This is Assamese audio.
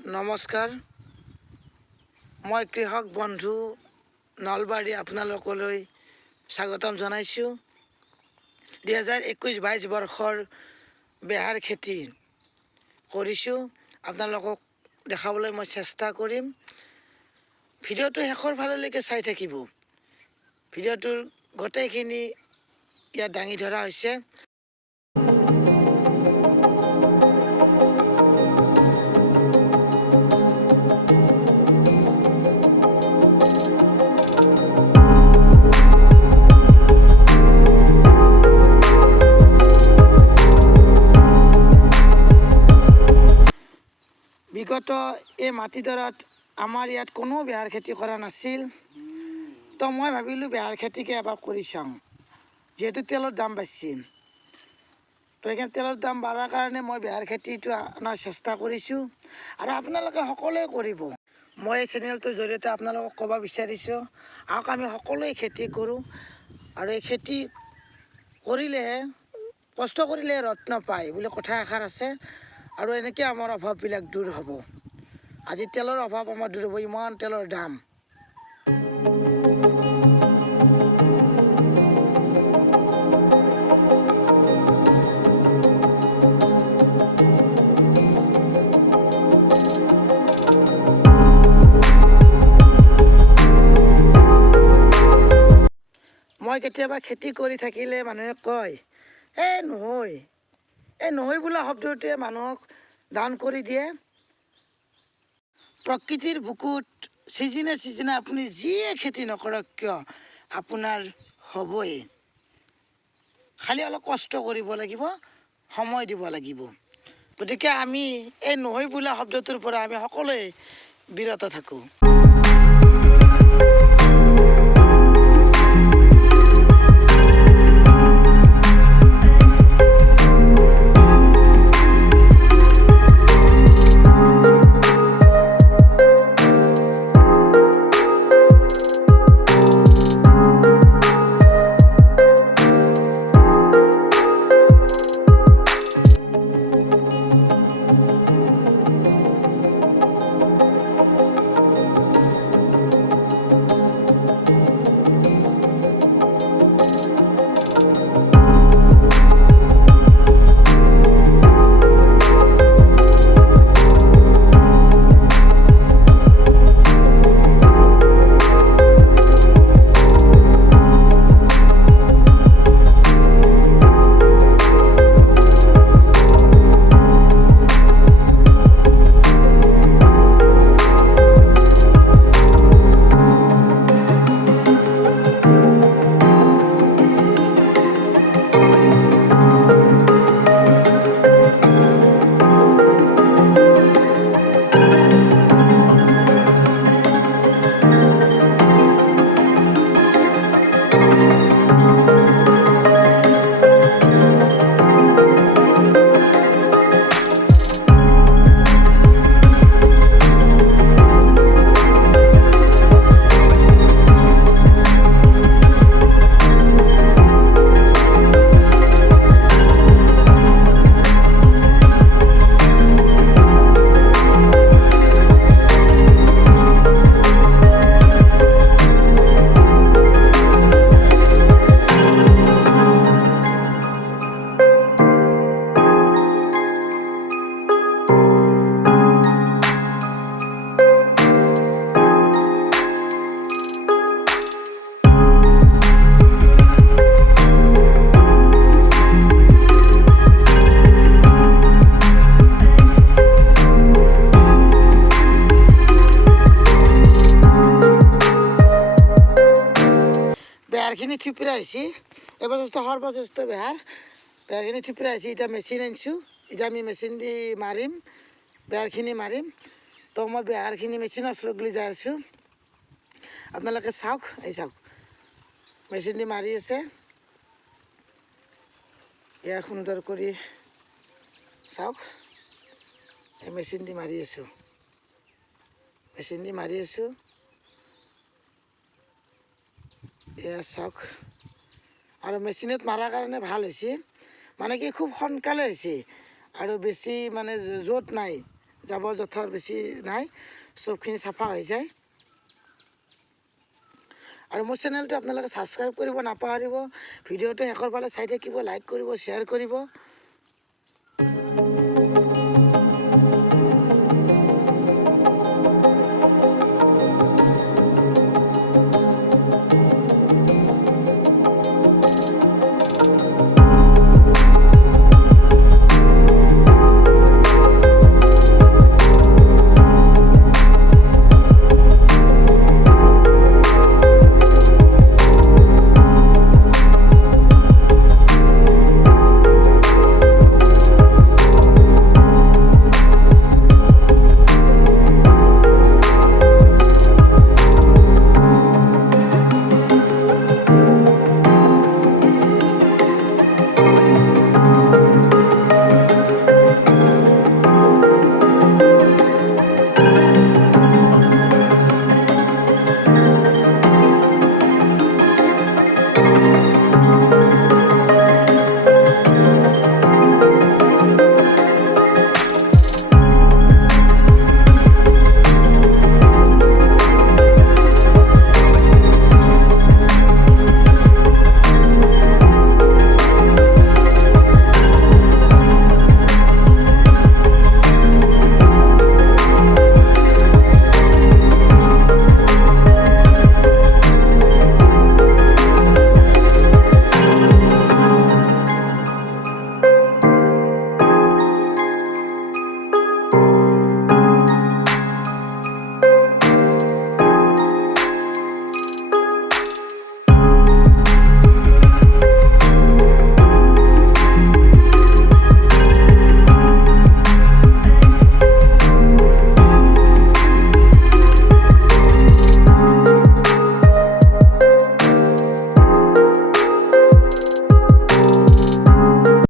নমস্কাৰ, মই কৃষক বন্ধু নলবাৰী আপোনালোকলৈ স্বাগতম জনাইছোঁ। 2021-22 বৰ্ষৰ বেহাৰ খেতি কৰিছোঁ, আপোনালোকক দেখাবলৈ মই চেষ্টা কৰিম। ভিডিঅ'টো শেষৰ ফাললৈকে চাই থাকিব। ভিডিঅ'টোৰ গোটেইখিনি ইয়াত দাঙি ধৰা হৈছে। বিগত এই মাটিডৰাত আমাৰ ইয়াত কোনো বেহাৰ খেতি কৰা নাছিল, তো মই ভাবিলোঁ বেহাৰ খেতিকে এবাৰ কৰি চাওঁ। যিহেতু তেলৰ দাম বাঢ়িছে, তো সেইকাৰণে তেলৰ দাম বঢ়াৰ কাৰণে মই বেহাৰ খেতিটো অনাৰ চেষ্টা কৰিছোঁ, আৰু আপোনালোকে সকলোৱে কৰিব। মই এই চেনেলটোৰ জৰিয়তে আপোনালোকক ক'ব বিচাৰিছোঁ, আহক আমি সকলোৱে খেতি কৰোঁ, আৰু এই খেতি কৰিলেহে, কষ্ট কৰিলেহে ৰত্ন পায় বুলি কথা এষাৰ আছে। আৰু এনেকৈ আমাৰ অভাৱবিলাক দূৰ হ'ব। আজি তেলৰ অভাৱ আমাৰ দূৰ হ'ব, ইমান তেলৰ দাম। মই কেতিয়াবা খেতি কৰি থাকিলে মানুহে কয়, এই নহয় বোলা শব্দটোৱে মানুহক দান কৰি দিয়ে। প্ৰকৃতিৰ বুকুত ছিজনে আপুনি যিয়ে খেতি নকৰক কিয়, আপোনাৰ হ'বই। খালি অলপ কষ্ট কৰিব লাগিব, সময় দিব লাগিব। গতিকে আমি এই নহয় বোলা শব্দটোৰ পৰা আমি সকলোৱে বিৰত থাকোঁ। বেহাৰখিনি থুপিৰা হৈছে, এবছৰ সৰ্বশ্ৰেষ্ঠ বেহাৰখিনি থুপিৰা হৈছে। এতিয়া মেচিন আনিছোঁ, এতিয়া আমি মেচিন দি মাৰিম, বেহাৰখিনি মাৰিম। তো মই বেহাৰখিনি মেচিনৰ ওচৰত গ'লে যাই আছোঁ, আপোনালোকে চাওক। এই চাওক, মেচিন দি মাৰি আছে। এয়া সুন্দৰ কৰি চাওক, এই মেচিন দি মাৰি আছোঁ, এয়া চাওক। আৰু মেচিনত মাৰাৰ কাৰণে ভাল হৈছে, মানে কি খুব সোনকালে হৈছে, আৰু বেছি মানে য'ত নাই জাবৰ জোঁথৰ বেছি নাই, চবখিনি চাফা হৈ যায়। আৰু মোৰ চেনেলটো আপোনালোকে ছাবস্ক্ৰাইব কৰিব নাপাহৰিব। ভিডিঅ'টো শেষৰ ফালে চাই থাকিব, লাইক কৰিব, শ্বেয়াৰ কৰিব।